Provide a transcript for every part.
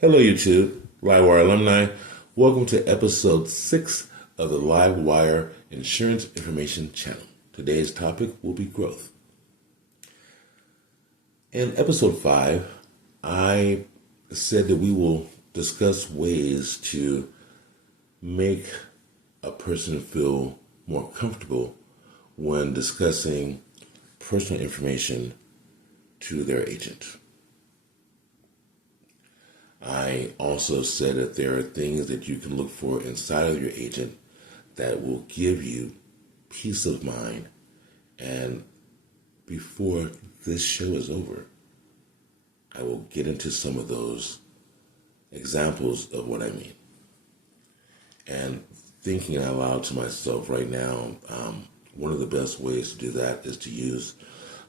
Hello, YouTube, Livewire alumni. Welcome to episode 6 of the Livewire Insurance Information Channel. Today's topic will be growth. In episode 5, I said that we will discuss ways to make a person feel more comfortable when discussing personal information to their agent. I also said that there are things that you can look for inside of your agent that will give you peace of mind. And before this show is over, I will get into some of those examples of what I mean. And thinking out loud to myself right now, one of the best ways to do that is to use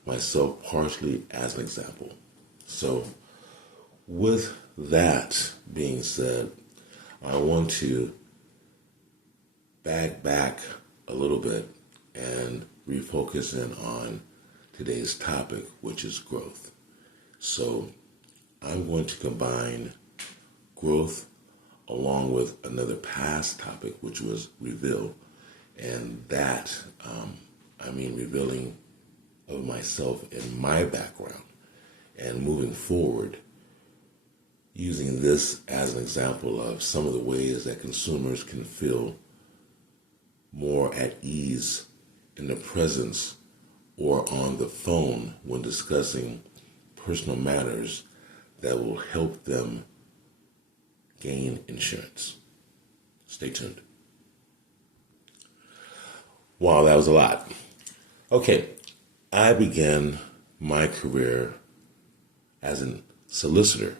myself partially as an example. So with that being said, I want to back a little bit and refocus in on today's topic, which is growth. So I'm going to combine growth along with another past topic, which was reveal. And that, I mean revealing of myself and my background and moving forward, using this as an example of some of the ways that consumers can feel more at ease in the presence or on the phone when discussing personal matters that will help them gain insurance. Stay tuned. Wow, that was a lot. Okay, I began my career as a solicitor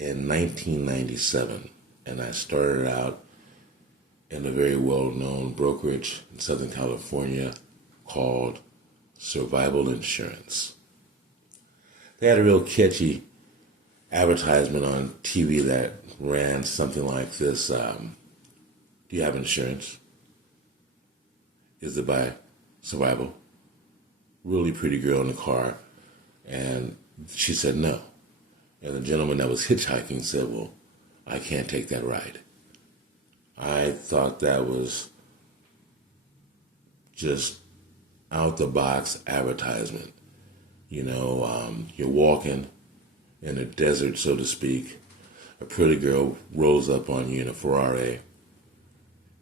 in 1997, and I started out in a very well-known brokerage in Southern California called Survival Insurance. They had a real catchy advertisement on TV that ran something like this. Do you have insurance? Is it by Survival? Really pretty girl in the car, and she said no. And the gentleman that was hitchhiking said, well, I can't take that ride. I thought that was just out-the-box advertisement. You know, you're walking in the desert, so to speak. A pretty girl rolls up on you in a Ferrari.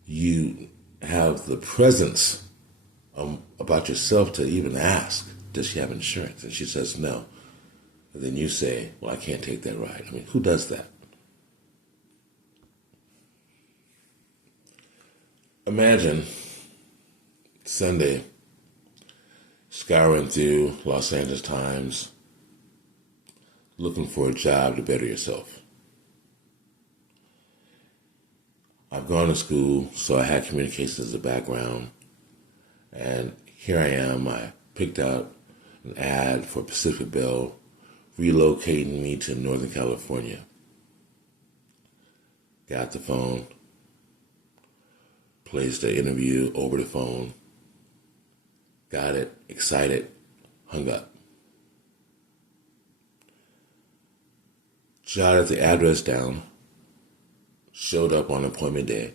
You have the presence about yourself to even ask, does she have insurance? And she says no. And then you say, well, I can't take that ride. I mean, who does that? Imagine Sunday, scouring through Los Angeles Times, looking for a job to better yourself. I've gone to school, so I had communications as a background. And here I am, I picked out an ad for Pacific Bell, relocating me to Northern California. Got the phone, placed the interview over the phone, got it, excited, hung up. Jotted the address down, showed up on appointment day.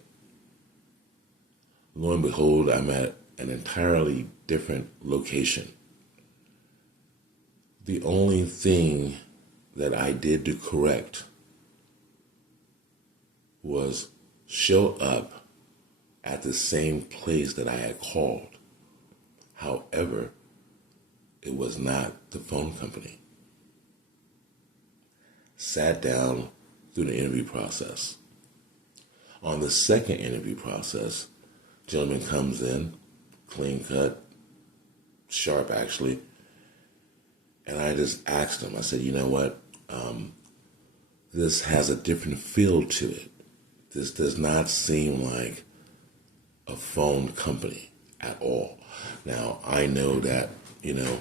Lo and behold, I'm at an entirely different location. The only thing that I did to correct was show up at the same place that I had called. However, it was not the phone company. Sat down through the interview process. On the second interview process, gentleman comes in, clean cut, sharp actually, and I just asked him, I said, you know what, this has a different feel to it. This does not seem like a phone company at all. Now, I know that, you know,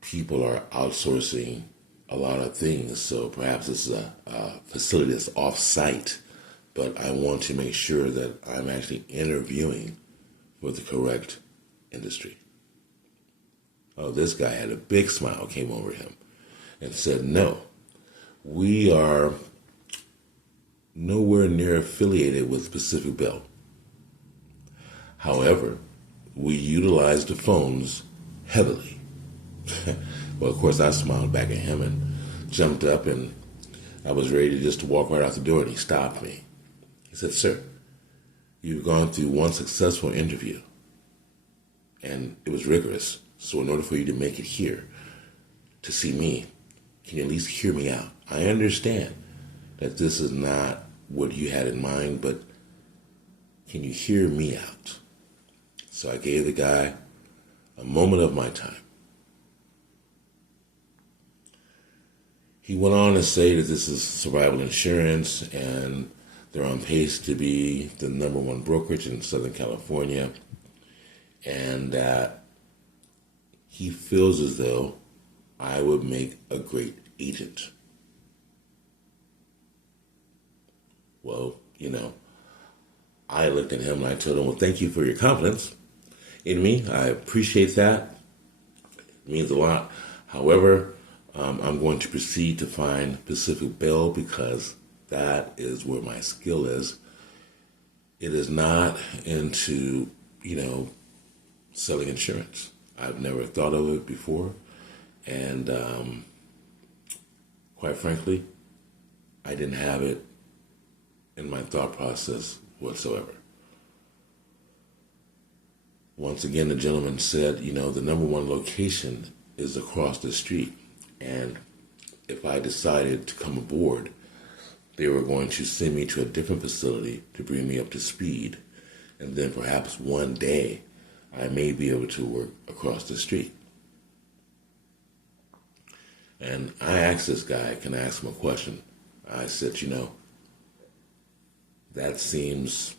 people are outsourcing a lot of things, so perhaps it's a facility that's off-site, but I want to make sure that I'm actually interviewing for the correct industry. Oh, this guy had a big smile came over him and said, no, We are nowhere near affiliated with Pacific Bell. However, we utilize the phones heavily. Well, of course, I smiled back at him and jumped up, and I was ready just to walk right out the door, and he stopped me. He said, "Sir, you've gone through one successful interview, and it was rigorous. So in order for you to make it here, to see me, can you at least hear me out? I understand that this is not what you had in mind, but can you hear me out?" So I gave the guy a moment of my time. He went on to say that this is Survival Insurance, and they're on pace to be the #1 brokerage in Southern California, and that he feels as though I would make a great agent. Well, I looked at him and I told him, "Well, thank you for your confidence in me. I appreciate that. It means a lot. However, I'm going to proceed to find Pacific Bell because that is where my skill is. It is not into, selling insurance. I've never thought of it before. And quite frankly, I didn't have it in my thought process whatsoever." Once again, the gentleman said, the #1 location is across the street. And if I decided to come aboard, they were going to send me to a different facility to bring me up to speed. And then perhaps one day I may be able to work across the street. And I asked this guy, can I ask him a question? I said, that seems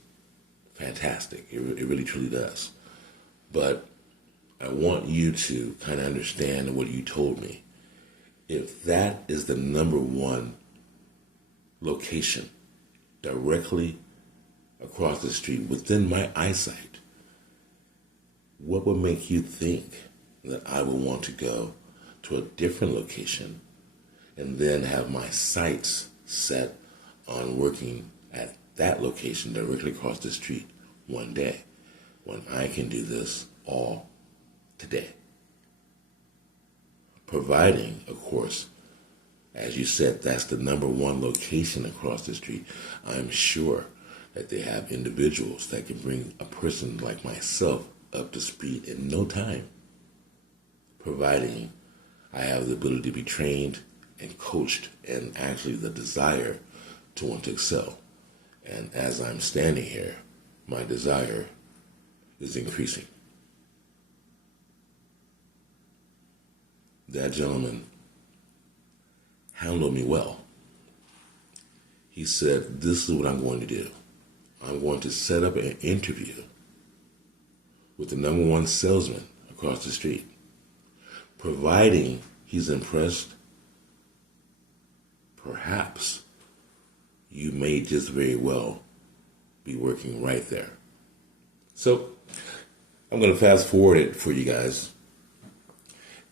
fantastic. It really, truly does. But I want you to kind of understand what you told me. If that is the #1 location directly across the street within my eyesight, what would make you think that I would want to go to a different location and then have my sights set on working at that location directly across the street one day when I can do this all today? Providing, of course, as you said, that's the #1 location across the street. I'm sure that they have individuals that can bring a person like myself up to speed in no time, providing I have the ability to be trained and coached and actually the desire to want to excel. And as I'm standing here, my desire is increasing. That gentleman handled me well. He said, "This is what I'm going to do. I'm going to set up an interview with the #1 salesman across the street. Providing he's impressed, perhaps you may just very well be working right there." So I'm going to fast forward it for you guys.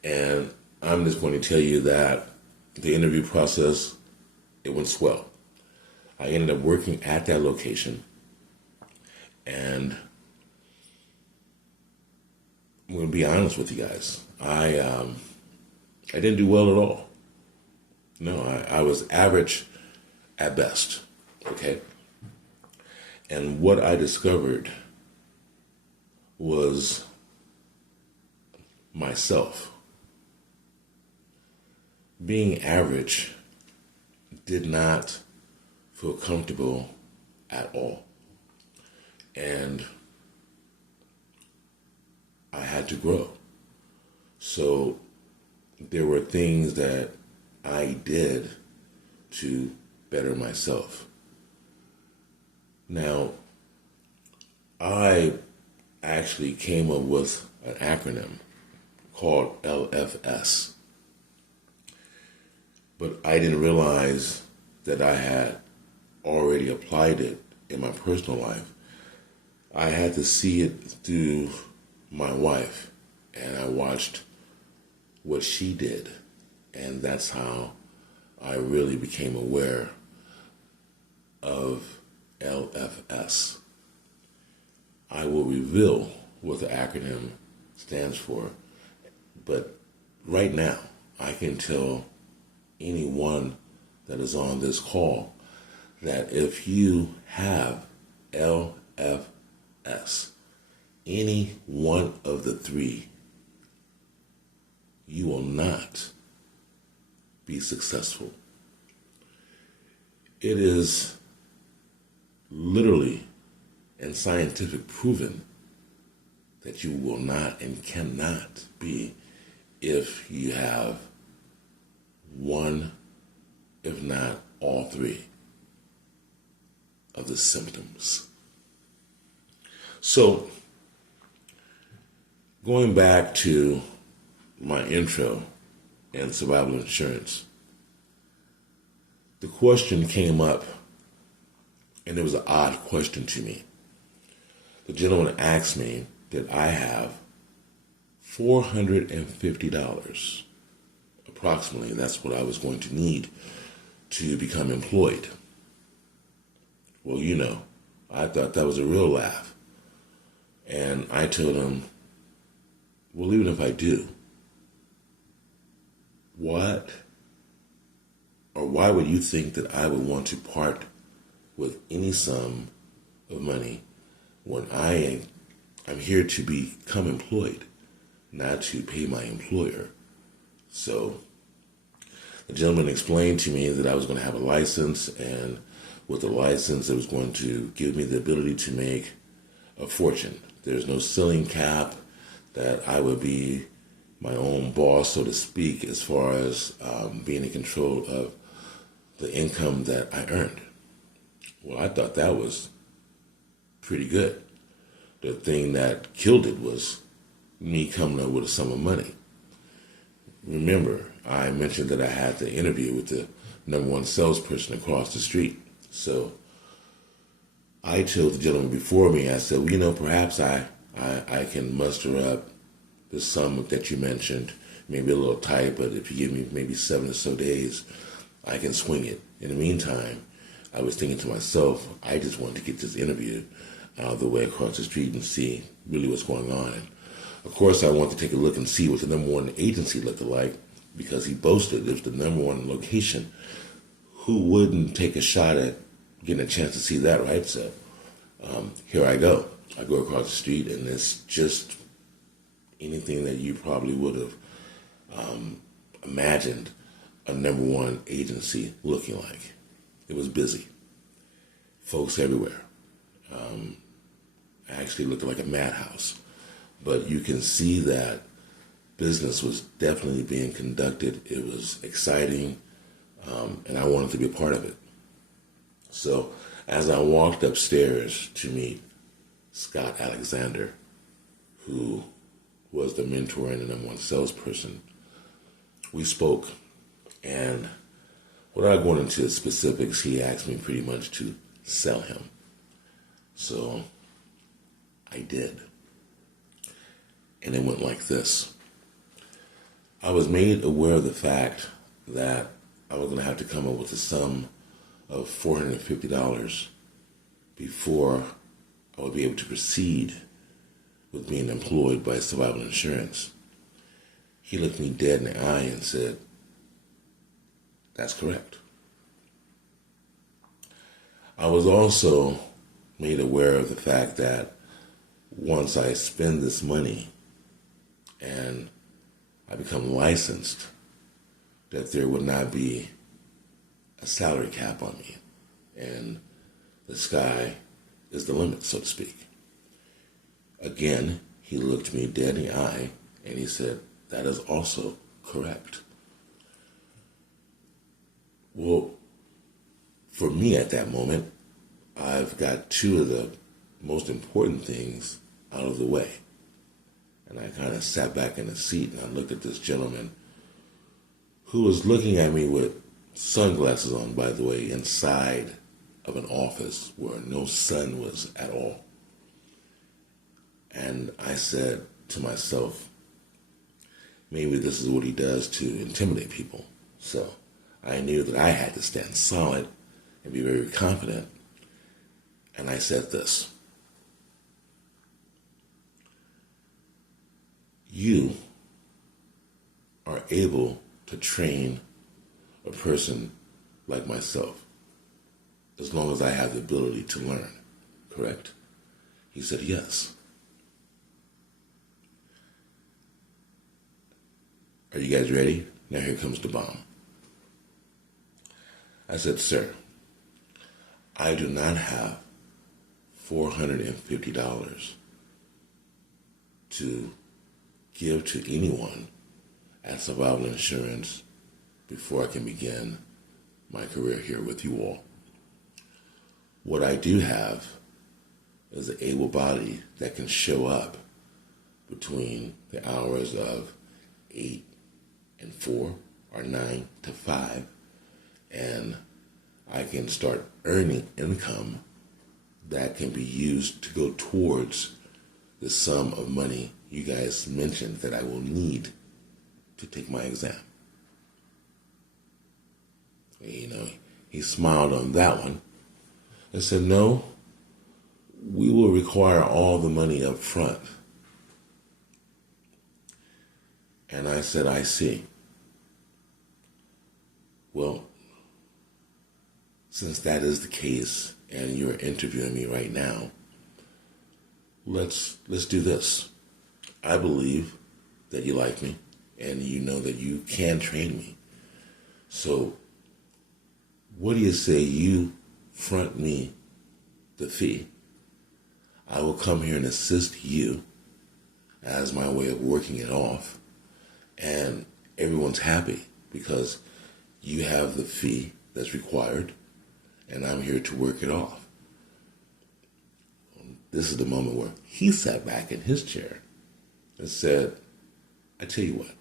And I'm just going to tell you that the interview process, it went swell. I ended up working at that location, and I'm going to be honest with you guys. I didn't do well at all. No, I was average at best, okay? And what I discovered was myself. Being average did not feel comfortable at all. And I had to grow. So there were things that I did to better myself. Now, I actually came up with an acronym called LFS. But I didn't realize that I had already applied it in my personal life. I had to see it through my wife, and I watched what she did, and that's how I really became aware of LFS. I will reveal what the acronym stands for, but right now I can tell anyone that is on this call that if you have LFS, any one of the three, you will not be successful. It is literally and scientific proven that you will not and cannot be if you have one, if not all three of the symptoms. So, going back to my intro and survival insurance, the question came up, and it was an odd question to me. The gentleman asked me, did I have $450, approximately, that's what I was going to need to become employed. Well, you know, I thought that was a real laugh. And I told him, well, even if I do, what or why would you think that I would want to part with any sum of money when I'm here to become employed, not to pay my employer? So the gentleman explained to me that I was going to have a license, and with the license, it was going to give me the ability to make a fortune. There's no ceiling cap, that I would be my own boss, so to speak, as far as being in control of the income that I earned. Well, I thought that was pretty good. The thing that killed it was me coming up with a sum of money. Remember, I mentioned that I had the interview with the #1 salesperson across the street. So I told the gentleman before me, I said, well, you know, perhaps I can muster up the sum that you mentioned, maybe a little tight, but if you give me maybe 7 or so days, I can swing it. In the meantime, I was thinking to myself, I just wanted to get this interview out of the way across the street and see really what's going on. And of course, I wanted to take a look and see what the #1 agency looked like, because he boasted it was the #1 location. Who wouldn't take a shot at getting a chance to see that, right? So here I go. I go across the street, and it's just anything that you probably would have imagined a #1 agency looking like. It was busy. Folks everywhere. Actually looked like a madhouse. But you can see that business was definitely being conducted. It was exciting, and I wanted to be a part of it. So as I walked upstairs to meet Scott Alexander, who was the mentor and the #1 salesperson, we spoke. And without going into specifics, he asked me pretty much to sell him. So I did. And it went like this. I was made aware of the fact that I was going to have to come up with a sum of $450 before I would be able to proceed with being employed by Survival Insurance. He looked me dead in the eye and said, that's correct. I was also made aware of the fact that once I spend this money and I become licensed, that there would not be a salary cap on me, and the sky is the limit, so to speak. Again, he looked me dead in the eye and he said, that is also correct. Well, for me at that moment, I've got two of the most important things out of the way. And I kind of sat back in the seat and I looked at this gentleman who was looking at me with sunglasses on, by the way, inside of an office where no sun was at all. And I said to myself, maybe this is what he does to intimidate people. So I knew that I had to stand solid and be very confident. And I said this: you are able to train a person like myself as long as I have the ability to learn, correct? He said, yes. Are you guys ready? Now here comes the bomb. I said, sir, I do not have $450 to give to anyone at Survival Insurance before I can begin my career here with you all. What I do have is an able body that can show up between the hours of 8 and 4 or 9 to 5, and I can start earning income that can be used to go towards the sum of money you guys mentioned that I will need to take my exam. You know, he smiled on that one and said, no, we will require all the money up front. And I said, I see. Well, since that is the case and you're interviewing me right now, let's do this. I believe that you like me and you know that you can train me. So what do you say you front me the fee? I will come here and assist you as my way of working it off, and everyone's happy because you have the fee that's required and I'm here to work it off. This is the moment where he sat back in his chair and said, I tell you what,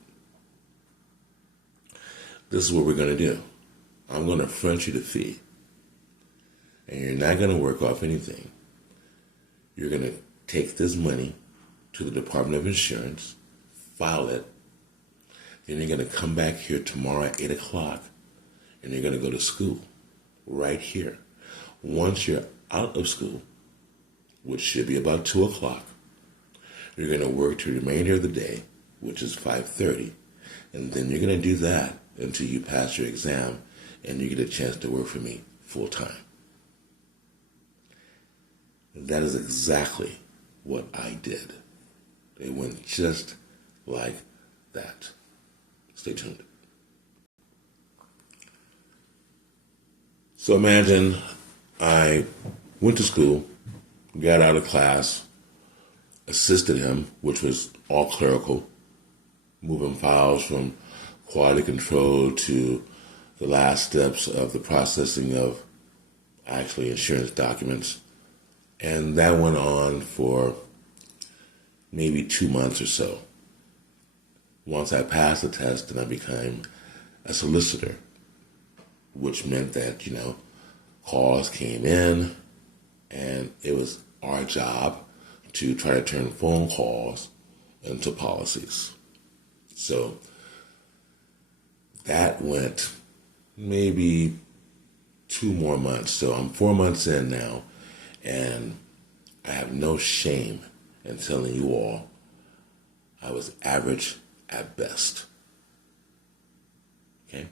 this is what we're going to do. I'm going to front you the fee, and you're not going to work off anything. You're going to take this money to the Department of Insurance, file it, then you're going to come back here tomorrow at 8 o'clock, and you're going to go to school right here. Once you're out of school, which should be about 2 o'clock, you're going to work to the remainder of the day, which is 5:30, and then you're going to do that until you pass your exam and you get a chance to work for me full time. That is exactly what I did. It went just like that. Stay tuned. So imagine I went to school, got out of class, assisted him, which was all clerical, moving files from quality control to the last steps of the processing of actually insurance documents. And that went on for maybe 2 months or so. Once I passed the test, and I became a solicitor, which meant that, calls came in, and it was our job to try to turn phone calls into policies. So that went maybe 2 more months. So I'm 4 months in now, and I have no shame in telling you all I was average at best. Okay?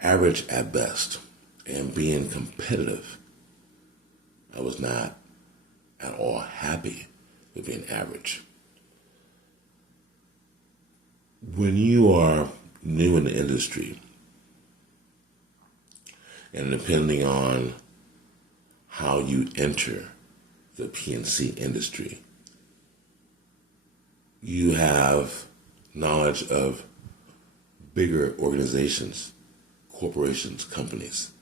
Average at best. And being competitive, I was not at all happy with being average. When you are new in the industry, and depending on how you enter the P&C industry, you have knowledge of bigger organizations, corporations, companies,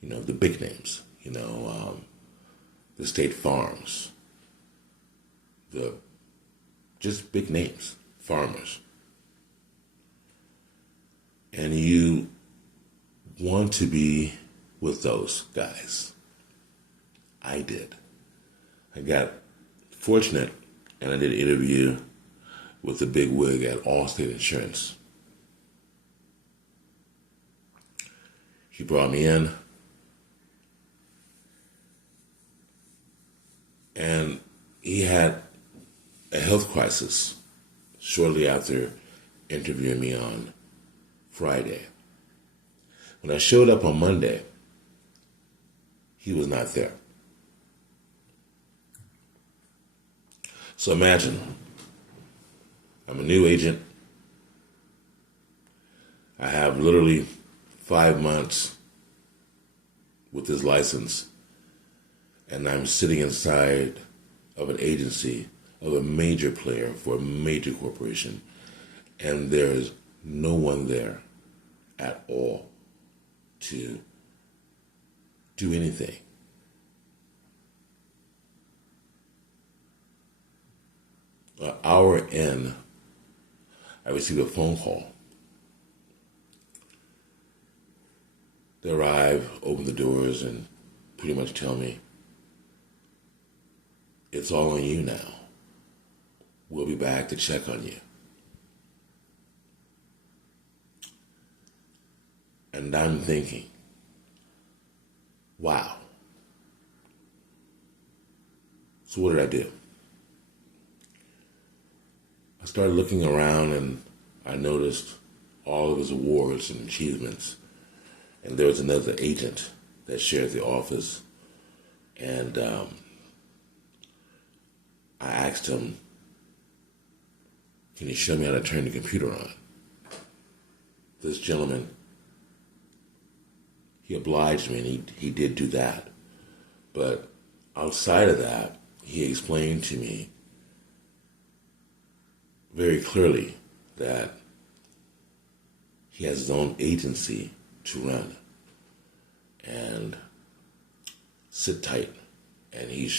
the big names, the State Farms, the just big names, Farmers. And you want to be with those guys. I did. I got fortunate, and I did an interview with the big wig at Allstate Insurance. He brought me in, and he had a health crisis shortly after interviewing me on Friday. When I showed up on Monday, he was not there. So imagine, I'm a new agent. I have literally 5 months with this license, and I'm sitting inside of an agency of a major player for a major corporation, and there's no one there at all to do anything. An hour in, I received a phone call. They arrive, open the doors, and pretty much tell me, it's all on you now. We'll be back to check on you. And I'm thinking, wow. So what did I do? I started looking around, and I noticed all of his awards and achievements. And there was another agent that shared the office. And I asked him, can you show me how to turn the computer on? This gentleman, he obliged me, and he did do that. But outside of that, he explained to me very clearly that he has his own agency to run, and sit tight. And he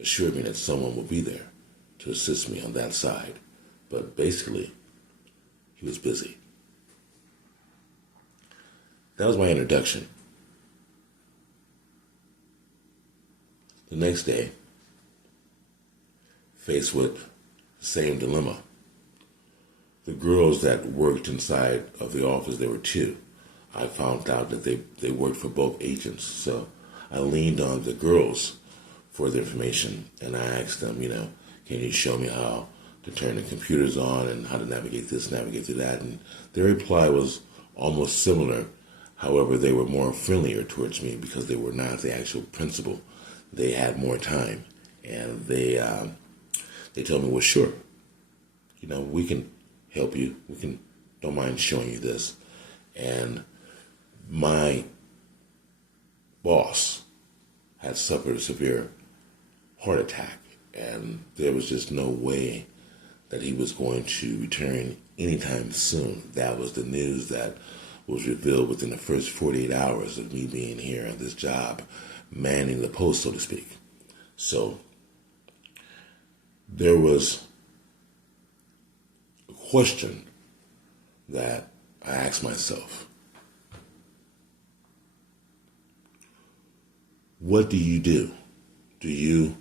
assured me that someone would be there to assist me on that side. But basically, he was busy. That was my introduction. The next day, faced with the same dilemma. The girls that worked inside of the office, there were two. I found out that they worked for both agents. So I leaned on the girls for the information, and I asked them, can you show me how to turn the computers on and how to navigate this, navigate through that? And their reply was almost similar. However, they were more friendlier towards me because they were not the actual principal. They had more time, and they told me, well, sure, we can help you. Don't mind showing you this. And my boss had suffered a severe heart attack, and there was just no way that he was going to return anytime soon. That was the news that was revealed within the first 48 hours of me being here at this job, manning the post, so to speak. So there was a question that I asked myself. What do you do? Do you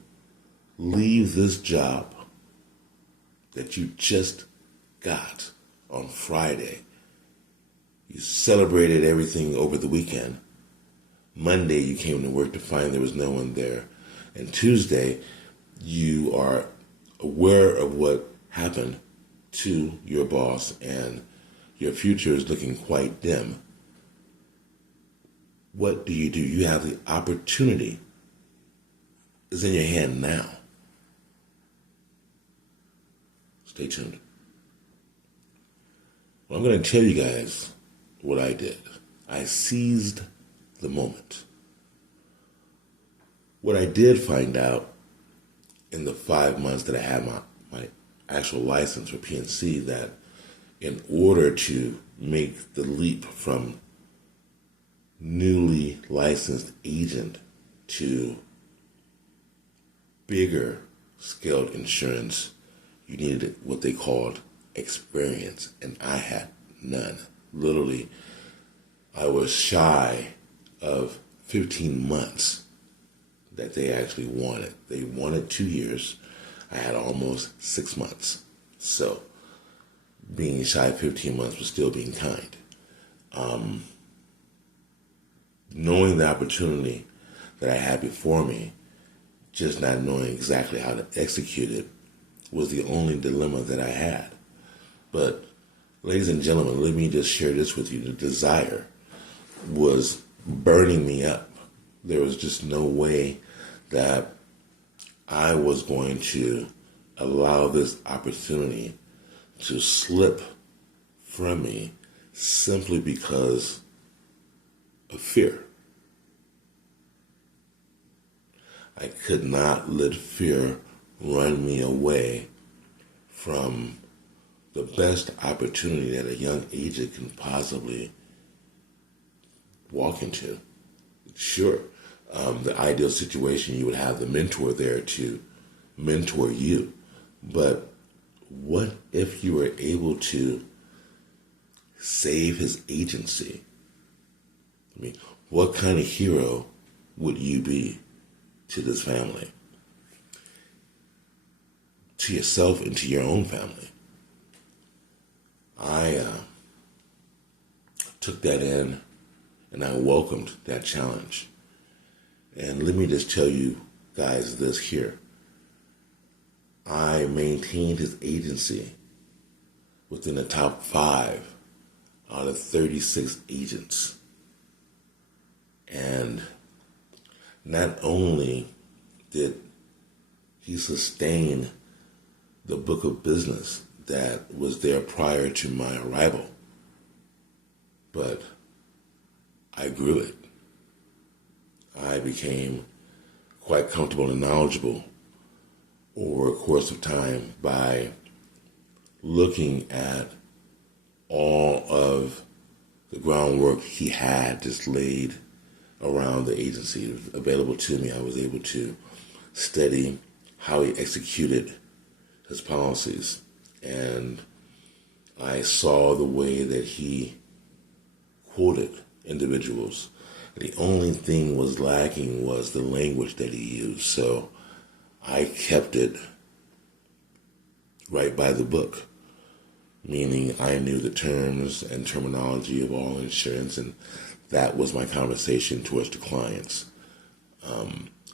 leave this job that you just got on Friday? You celebrated everything over the weekend. Monday, you came to work to find there was no one there. And Tuesday, you are aware of what happened to your boss, and your future is looking quite dim. What do? You have the opportunity. It's in your hand now. Stay tuned. Well, I'm going to tell you guys what I did. I seized the moment. What I did find out in the 5 months that I had my actual license for PNC, that in order to make the leap from newly licensed agent to bigger scaled insurance, you needed what they called experience, and I had none. Literally, I was shy of 15 months that they actually wanted. They wanted 2 years. I had almost 6 months. So being shy of 15 months was still being kind. knowing the opportunity that I had before me, just not knowing exactly how to execute it was the only dilemma that I had. But, ladies and gentlemen, let me just share this with you. The desire was burning me up. There was just no way that I was going to allow this opportunity to slip from me simply because of fear. I could not let fear run me away from the best opportunity that a young agent can possibly walk into. Sure, the ideal situation, you would have the mentor there to mentor you. But what if you were able to save his agency? I mean, what kind of hero would you be to this family, to yourself, and to your own family? I took that in and I welcomed that challenge. And let me just tell you guys this here. I maintained his agency within the top 5 out of 36 agents. And not only did he sustain the book of business that was there prior to my arrival, but I grew it. I became quite comfortable and knowledgeable over a course of time by looking at all of the groundwork he had just laid around the agency available to me. I was able to study how he executed his policies, and I saw the way that he quoted individuals. The only thing was lacking was the language that he used. So I kept it right by the book, meaning I knew the terms and terminology of all insurance, and that was my conversation towards the clients.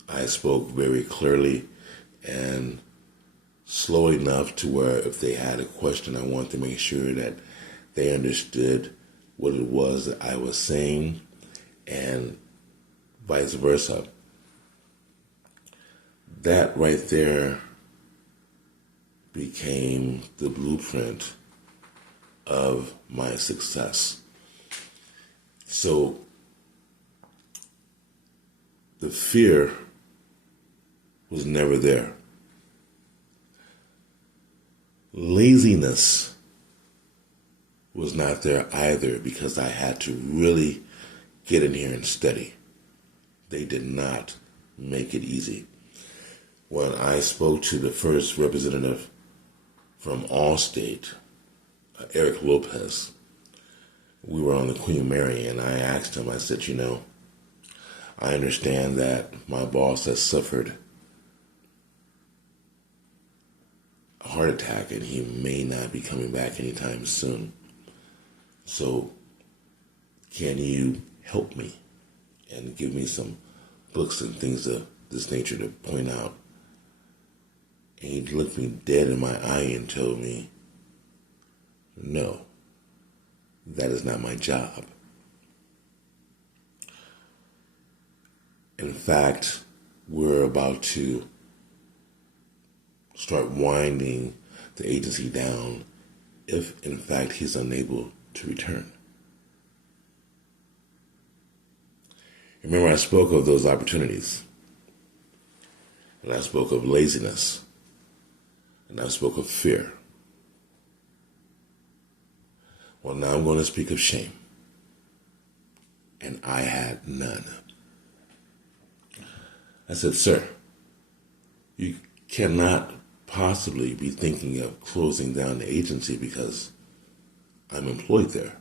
I spoke very clearly and slow enough to where if they had a question, I wanted to make sure that they understood what it was that I was saying, and vice versa. That right there became the blueprint of my success. So the fear was never there. Laziness was not there either, because I had to really get in here and study. They did not make it easy. When I spoke to the first representative from Allstate, Eric Lopez, we were on the Queen Mary, and I asked him, I said, I understand that my boss has suffered a heart attack and he may not be coming back anytime soon. So can you help me and give me some books and things of this nature to point out? And he looked me dead in my eye and told me, no, that is not my job. In fact, we're about to start winding the agency down if, in fact, he's unable to return. Remember, I spoke of those opportunities, and I spoke of laziness, and I spoke of fear. Well, now I'm going to speak of shame, and I had none. I said, sir, you cannot possibly be thinking of closing down the agency because I'm employed there.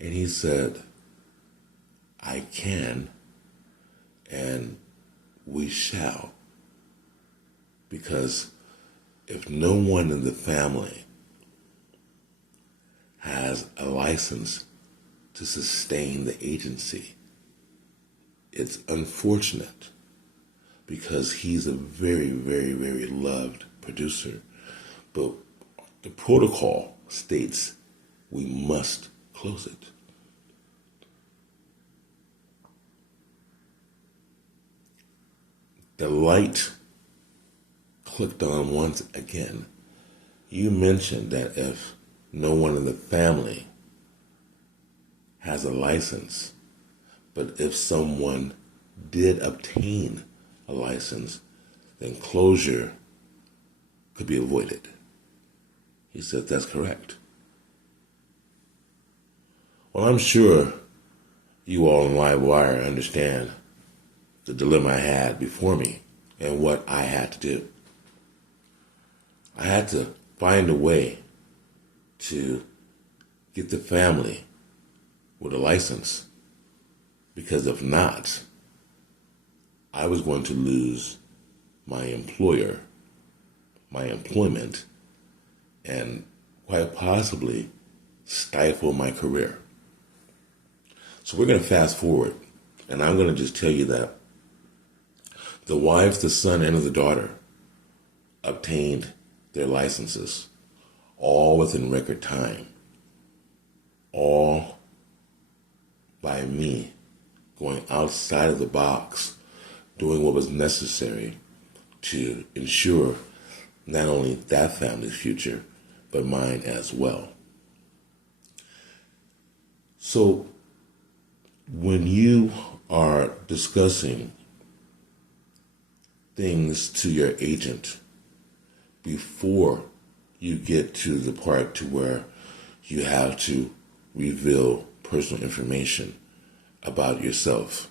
And he said, I can and we shall. Because if no one in the family has a license to sustain the agency. It's unfortunate because he's a very, very, very loved producer. But the protocol states we must close it. The light clicked on once again. You mentioned that if no one in the family has a license, but if someone did obtain a license, then closure could be avoided. He said that's correct. Well, I'm sure you all in Livewire understand the dilemma I had before me and what I had to do. I had to find a way to get the family with a license, because if not, I was going to lose my employer, my employment, and quite possibly stifle my career. So we're going to fast forward, and I'm going to just tell you that the wife, the son, and the daughter obtained their licenses all within record time, all by me going outside of the box, doing what was necessary to ensure not only that family's future, but mine as well. So when you are discussing things to your agent before you get to the part to where you have to reveal personal information about yourself,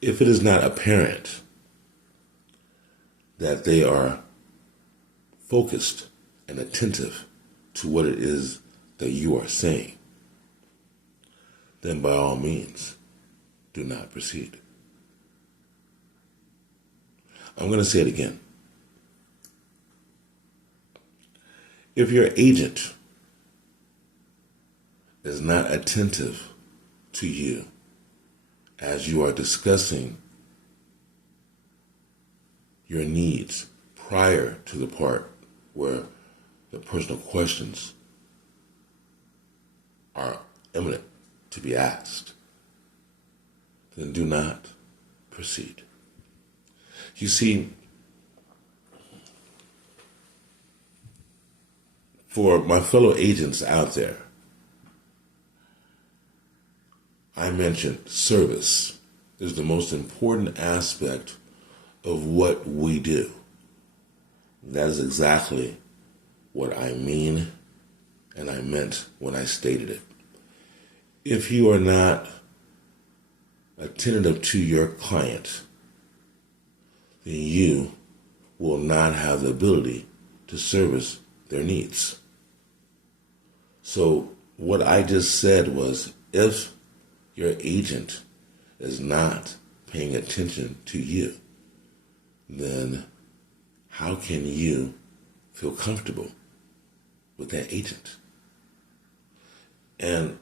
if it is not apparent that they are focused and attentive to what it is that you are saying, then by all means, do not proceed. I'm going to say it again. If your agent is not attentive to you as you are discussing your needs prior to the part where the personal questions are imminent to be asked, then do not proceed. You see, for my fellow agents out there, I mentioned service is the most important aspect of what we do. That is exactly what I mean and I meant when I stated it. If you are not attentive to your client, then you will not have the ability to service their needs. So what I just said was, if your agent is not paying attention to you, then how can you feel comfortable with that agent? And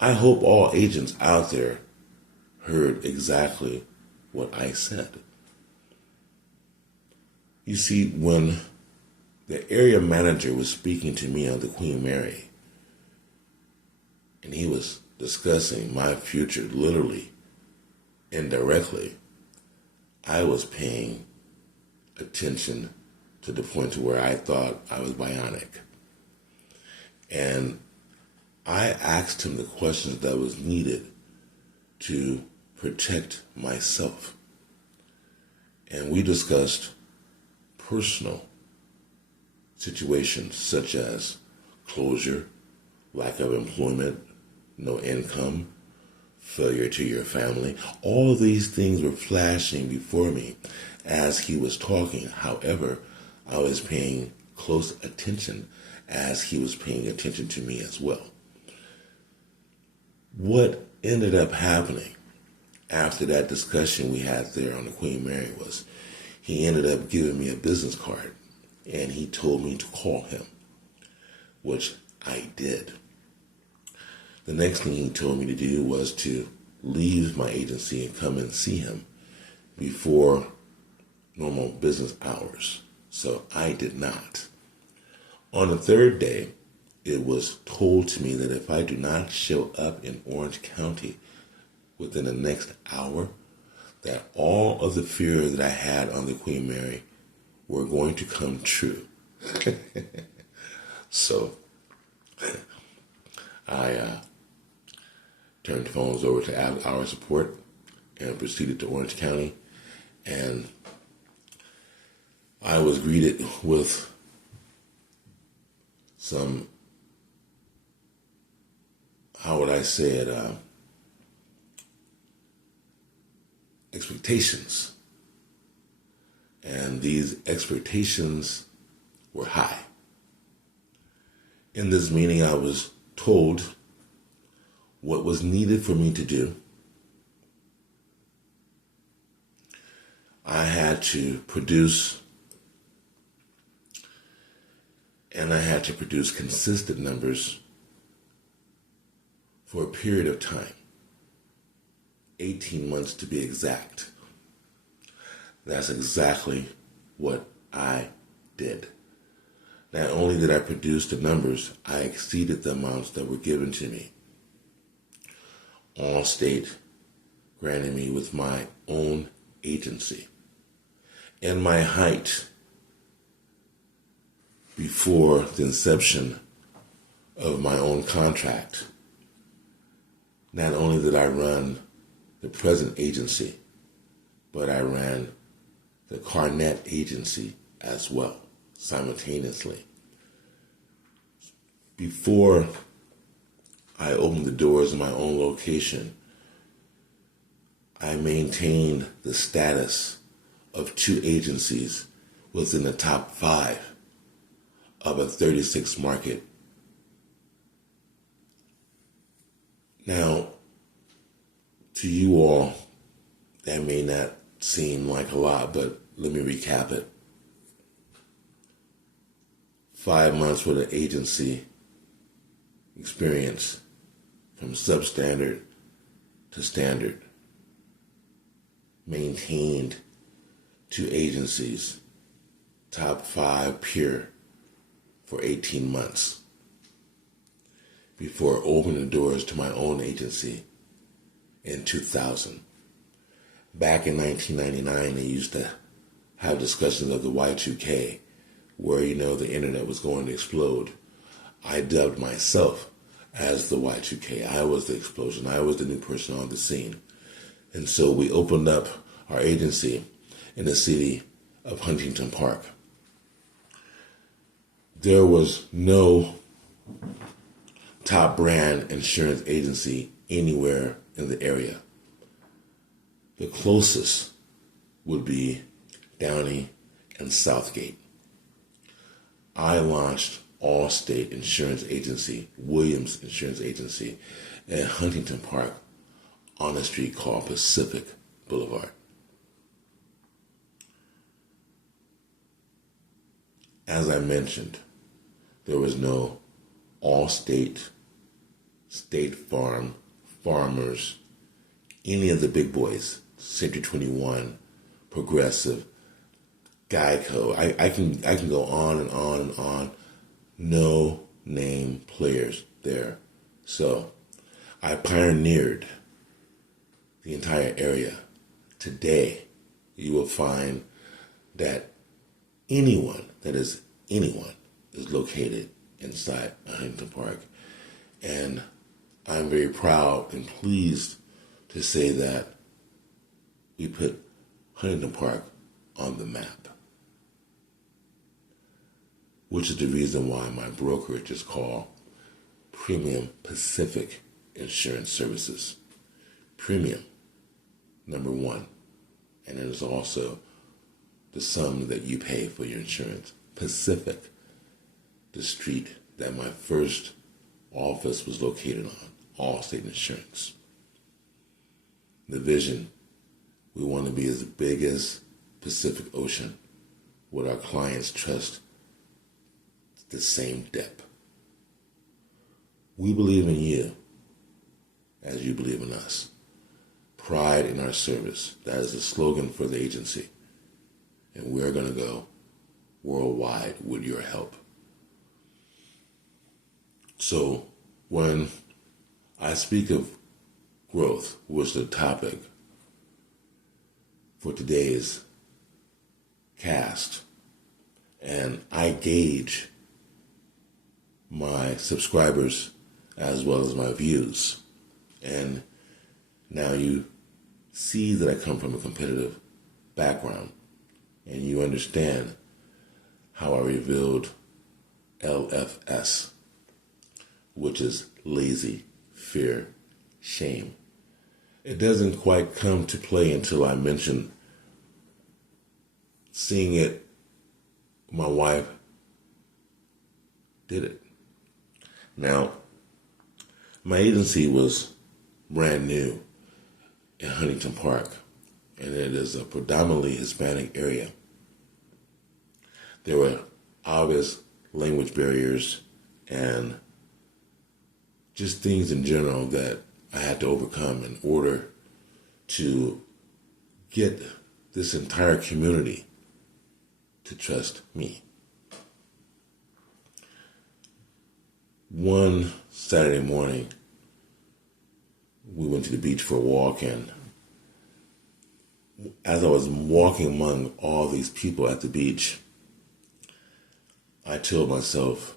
I hope all agents out there heard exactly what I said. You see, when the area manager was speaking to me on the Queen Mary, and he was discussing my future literally, indirectly, I was paying attention to the point to where I thought I was bionic. And I asked him the questions that was needed to protect myself. And we discussed personal situations such as closure, lack of employment, no income, failure to your family. All of these things were flashing before me as he was talking. However, I was paying close attention as he was paying attention to me as well. What ended up happening after that discussion we had there on the Queen Mary was he ended up giving me a business card, and he told me to call him. which I did. The next thing he told me to do was to leave my agency and come and see him before normal business hours. So I did not. On the third day, it was told to me that if I do not show up in Orange County within the next hour, that all of the fear that I had on the Queen Mary were going to come true. So I turned the phones over to our support and proceeded to Orange County. And I was greeted with some, how would I say it, expectations. And these expectations were high. In this meeting, I was told what was needed for me to do. I had to produce, and I had to produce consistent numbers for a period of time, 18 months to be exact. That's exactly what I did. Not only did I produce the numbers, I exceeded the amounts that were given to me. Allstate granted me with my own agency. And my height before the inception of my own contract, not only did I run the present agency, but I ran the Carnet agency as well, simultaneously. Before I opened the doors of my own location, I maintained the status of 2 agencies within the top 5 of a 36 market. Now, to you all, that may not seem like a lot, but let me recap it. 5 months with an agency experience from substandard to standard. Maintained 2 agencies, top 5 pure for 18 months before opening the doors to my own agency in 2000. Back in 1999, they used to have discussions of the Y2K, where, the internet was going to explode. I dubbed myself as the Y2K. I was the explosion. I was the new person on the scene. And so we opened up our agency in the city of Huntington Park. There was no top brand insurance agency anywhere in the area. The closest would be Downey and Southgate. I launched Allstate Insurance Agency, Williams Insurance Agency, in Huntington Park on a street called Pacific Boulevard. As I mentioned, there was no Allstate, State Farm, Farmers, any of the big boys, Century 21, Progressive, Geico. I can go on and on and on. No name players there. So I pioneered the entire area. Today, you will find that anyone is located inside Huntington Park. And I'm very proud and pleased to say that we put Huntington Park on the map, which is the reason why my brokerage is called Premium Pacific Insurance Services. Premium, number 1, and it is also the sum that you pay for your insurance. Pacific, the street that my first office was located on, Allstate Insurance. The vision, we want to be as big as Pacific Ocean, with our clients trust the same depth. We believe in you as you believe in us. Pride in our service. That is the slogan for the agency. And we're going to go worldwide with your help. So when I speak of growth, which is the topic for today's cast, and I gauge my subscribers as well as my views, and now you see that I come from a competitive background, and you understand how I revealed LFS, which is lazy, fear, shame. It doesn't quite come to play until I mention seeing it. My wife did it. Now, my agency was brand new in Huntington Park, and it is a predominantly Hispanic area. There were obvious language barriers and just things in general that I had to overcome in order to get this entire community to trust me. One Saturday morning, we went to the beach for a walk, and as I was walking among all these people at the beach, I told myself,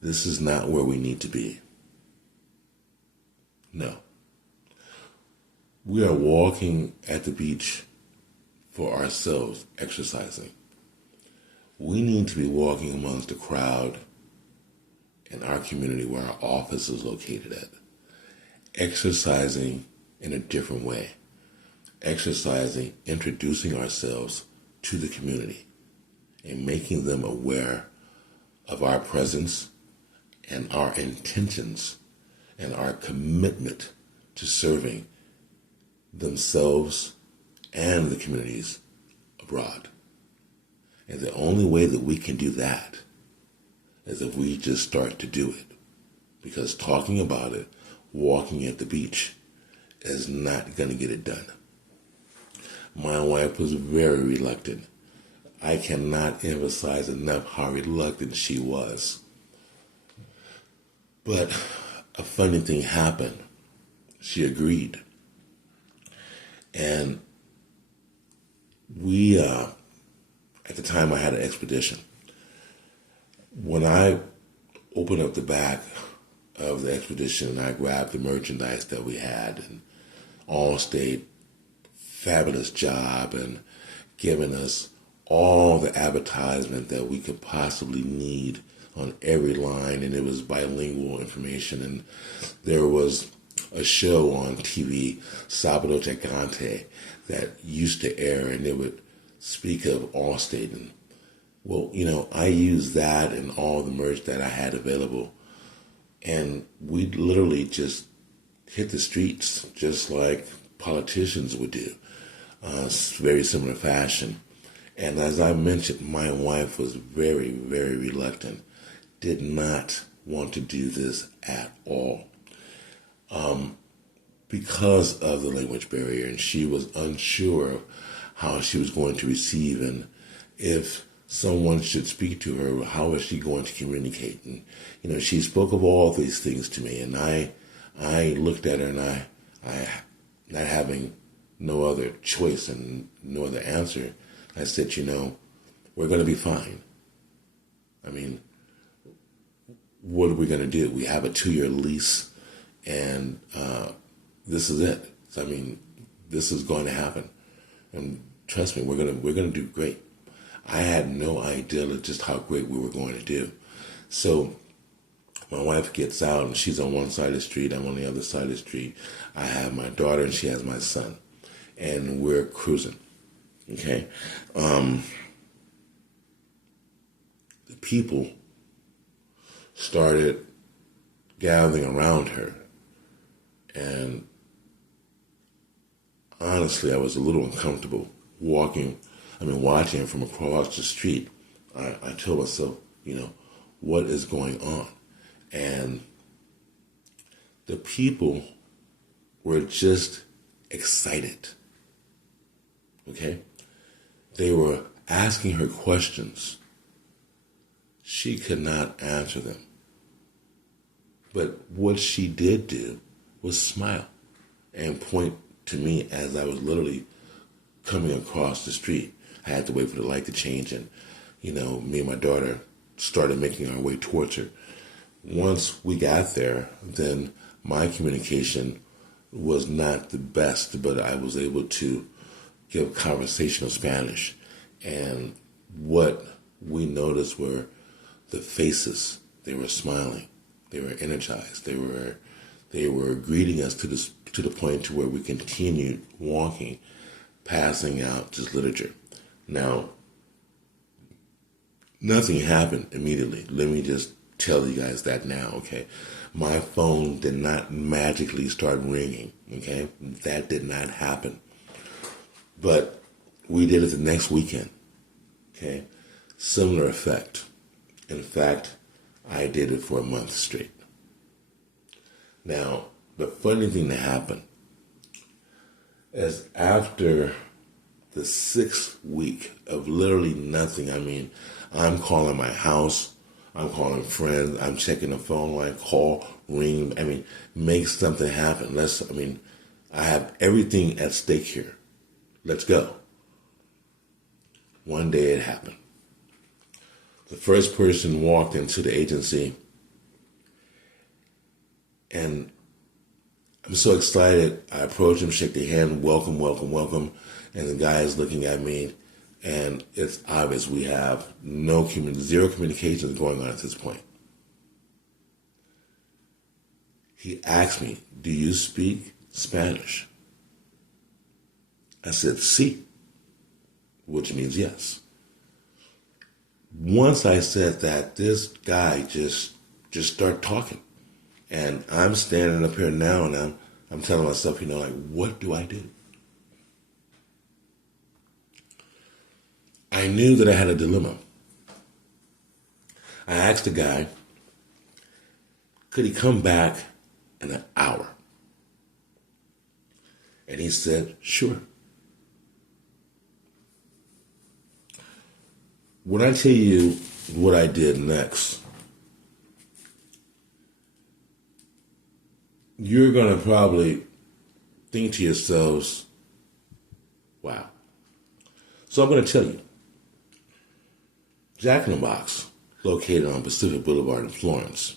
this is not where we need to be. No. We are walking at the beach for ourselves, exercising. We need to be walking amongst the crowd in our community where our office is located at, exercising in a different way, exercising, introducing ourselves to the community and making them aware of our presence and our intentions and our commitment to serving themselves and the communities abroad. And the only way that we can do that is if we just start to do it. Because talking about it, walking at the beach, is not going to get it done. My wife was very reluctant. I cannot emphasize enough how reluctant she was. But a funny thing happened. She agreed. And we, at the time I had an expedition. When I opened up the back of the expedition, I grabbed the merchandise that we had, and Allstate, fabulous job, and giving us all the advertisement that we could possibly need on every line, and it was bilingual information. And there was a show on TV, Sábado Gigante, that used to air, and it would speak of Allstate. And well, I used that and all the merch that I had available, and we literally just hit the streets just like politicians would do, very similar fashion. And as I mentioned, my wife was very, very reluctant, did not want to do this at all because of the language barrier, and she was unsure of how she was going to receive, and if someone should speak to her, how is she going to communicate? And, she spoke of all these things to me, and I looked at her, and I not having no other choice and no other answer, I said, we're going to be fine. I mean, what are we going to do? We have a 2-year lease, and this is it. So, I mean, this is going to happen, and trust me, we're going to do great. I had no idea just how great we were going to do. So my wife gets out, and she's on one side of the street, I'm on the other side of the street. I have my daughter, and she has my son, and we're cruising. Okay, the people started gathering around her, and honestly, I was a little uncomfortable watching from across the street. I told myself, what is going on? And The people were just excited. Okay? They were asking her questions. She could not answer them. But what she did do was smile and point to me as I was literally coming across the street. I had to wait for the light to change, and, me and my daughter started making our way towards her. Once we got there, then my communication was not the best, but I was able to give conversational Spanish. And what we noticed were the faces. They were smiling. They were energized. They were greeting us to the point to where we continued walking, passing out just literature. Now, nothing happened immediately. Let me just tell you guys that now, okay? My phone did not magically start ringing, okay? That did not happen. But we did it the next weekend, okay? Similar effect. In fact, I did it for a month straight. Now, the funny thing that happened is after the 6th week of literally nothing, I'm calling my house, I'm calling friends, I'm checking the phone line, call, ring, make something happen. I have everything at stake here. Let's go. One day it happened. The first person walked into the agency, and I'm so excited. I approach him, shake their hand, welcome, welcome, welcome. And the guy is looking at me, and it's obvious we have zero communications going on at this point. He asked me, "Do you speak Spanish?" I said, "Sí," which means yes. Once I said that, this guy just started talking. And I'm standing up here now, and I'm telling myself, what do I do? I knew that I had a dilemma. I asked the guy, could he come back in an hour? And he said, sure. When I tell you what I did next, you're going to probably think to yourselves, wow. So I'm going to tell you. Jack in the Box, located on Pacific Boulevard in Florence,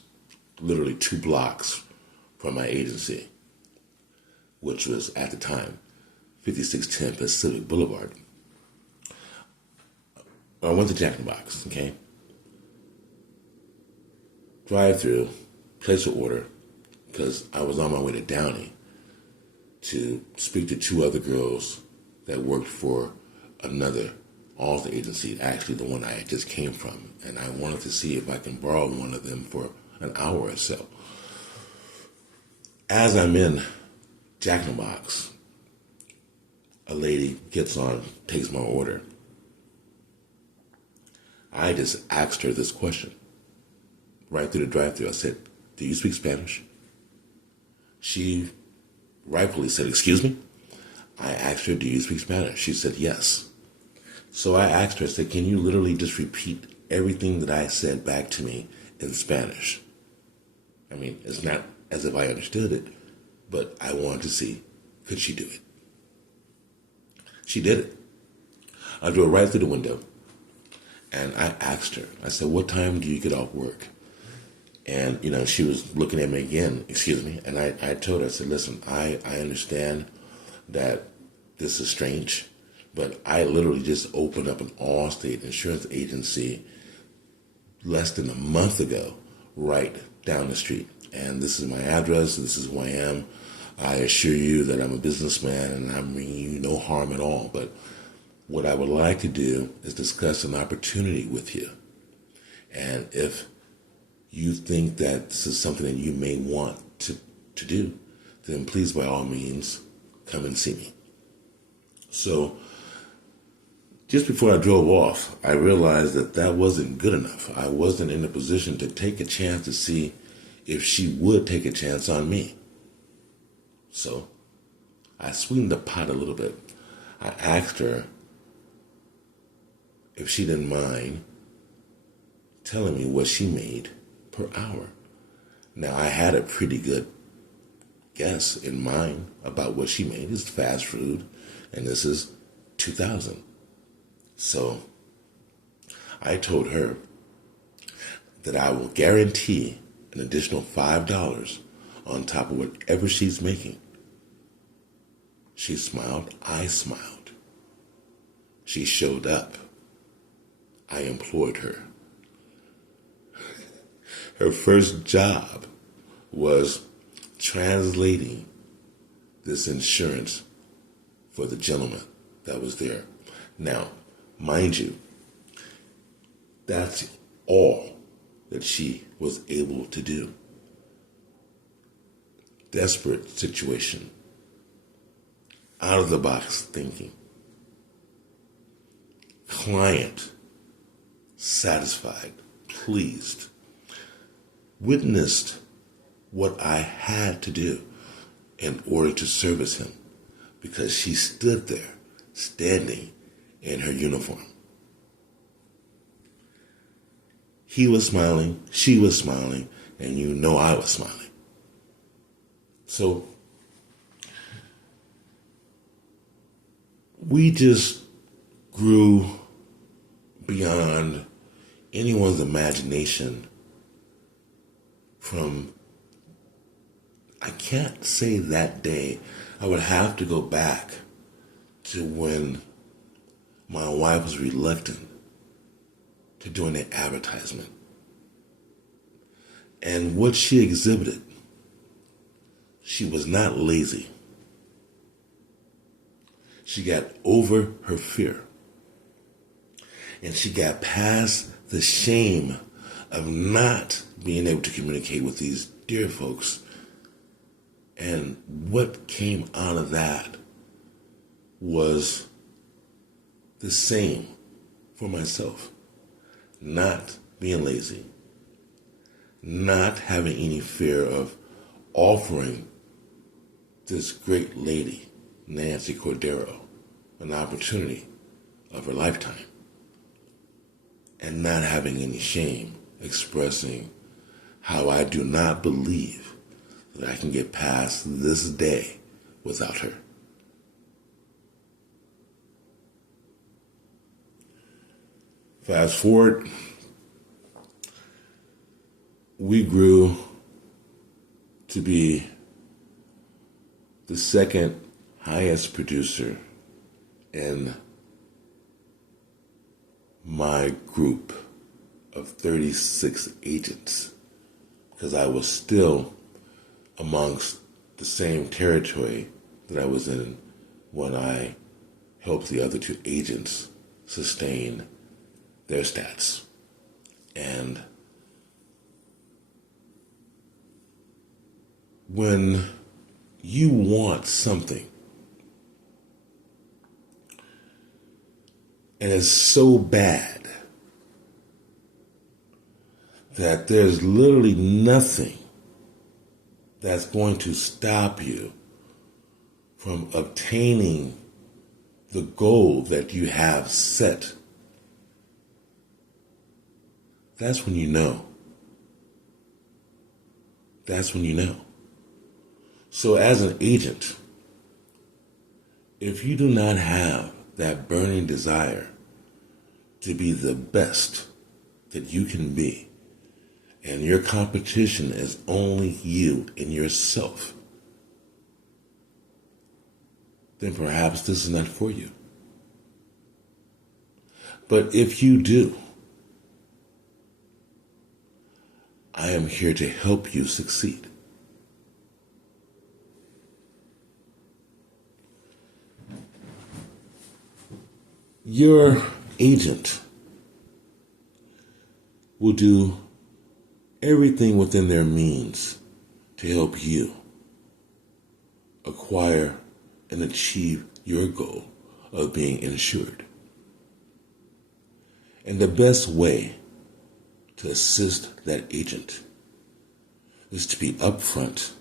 literally 2 blocks from my agency, which was at the time 5610 Pacific Boulevard. I went to Jack in the Box, okay? Drive through, place an order, because I was on my way to Downey to speak to 2 other girls that worked for another Allstate agency, actually the one I just came from, and I wanted to see if I can borrow one of them for an hour or so. As I'm in Jack in the Box, a lady gets on, takes my order. I just asked her this question right through the drive-thru. I said, "Do you speak Spanish?" She rightfully said, "Excuse me?" I asked her, "Do you speak Spanish?" She said, "Yes." So I asked her, I said, "Can you literally just repeat everything that I said back to me in Spanish?" It's not as if I understood it, but I wanted to see, could she do it? She did it. I drove right through the window, and I asked her, I said, "What time do you get off work?" And, she was looking at me again, excuse me, and I told her, I said, "Listen, I understand that this is strange, but I literally just opened up an Allstate insurance agency less than a month ago, right down the street. And this is my address, this is who I am. I assure you that I'm a businessman and I'm bringing you no harm at all. But what I would like to do is discuss an opportunity with you. And if you think that this is something that you may want to do, then please, by all means, come and see me." So just before I drove off, I realized that wasn't good enough. I wasn't in a position to take a chance to see if she would take a chance on me. So I sweetened the pot a little bit. I asked her if she didn't mind telling me what she made per hour. Now, I had a pretty good guess in mind about what she made. It's fast food, and this is 2000. So I told her that I will guarantee an additional $5 on top of whatever she's making. She smiled. I smiled. She showed up. I employed her. Her first job was translating this insurance for the gentleman that was there. Now, mind you, that's all that she was able to do. Desperate situation. Out of the box thinking. Client satisfied, pleased. Witnessed what I had to do in order to service him, because she stood there, standing in her uniform. He was smiling, she was smiling, and you know I was smiling. So we just grew beyond anyone's imagination. From, I can't say that day, I would have to go back to when my wife was reluctant to doing an advertisement. And what she exhibited, she was not lazy. She got over her fear. And she got past the shame of not being able to communicate with these dear folks. And what came out of that was the same for myself. Not being lazy. Not having any fear of offering this great lady, Nancy Cordero, an opportunity of her lifetime. And not having any shame expressing how I do not believe that I can get past this day without her. Fast forward, we grew to be the second highest producer in my group of 36 agents, because I was still amongst the same territory that I was in when I helped the other two agents sustain their stats. And when you want something and it's so bad that there's literally nothing that's going to stop you from obtaining the goal that you have set, that's when you know. That's when you know. So as an agent, if you do not have that burning desire to be the best that you can be, and your competition is only you and yourself, then perhaps this is not for you. But if you do, I am here to help you succeed. Your agent will do everything within their means to help you acquire and achieve your goal of being insured. And the best way to assist that agent is to be upfront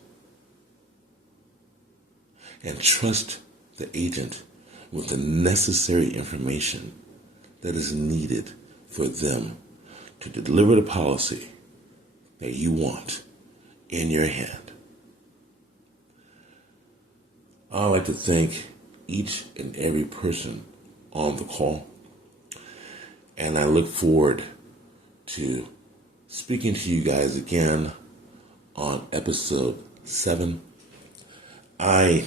and trust the agent with the necessary information that is needed for them to deliver the policy that you want in your hand. I'd like to thank each and every person on the call, and I look forward to speaking to you guys again on episode 7. I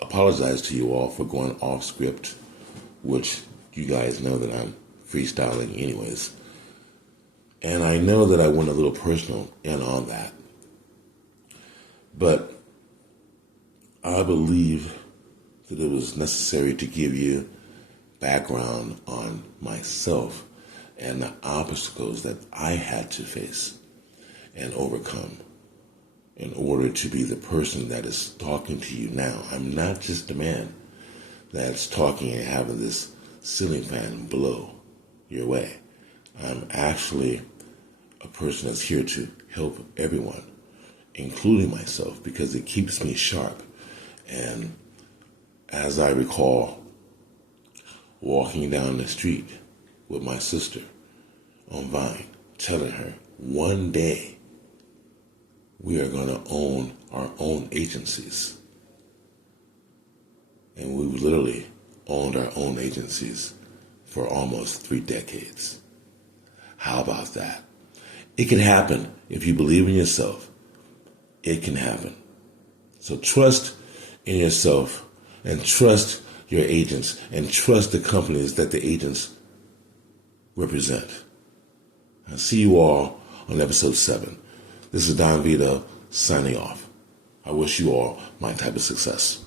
apologize to you all for going off script, which you guys know that I'm freestyling anyways. And I know that I went a little personal in on that. But I believe that it was necessary to give you background on myself and the obstacles that I had to face and overcome in order to be the person that is talking to you now. I'm not just a man that's talking and having this ceiling fan blow your way. I'm actually a person that's here to help everyone, including myself, because it keeps me sharp. And as I recall walking down the street with my sister on Vine, telling her, one day we are going to own our own agencies. And we've literally owned our own agencies for almost 3 decades. How about that? It can happen if you believe in yourself. It can happen. So trust in yourself and trust your agents and trust the companies that the agents represent. I'll see you all on episode 7. This is Don Vito signing off. I wish you all my type of success.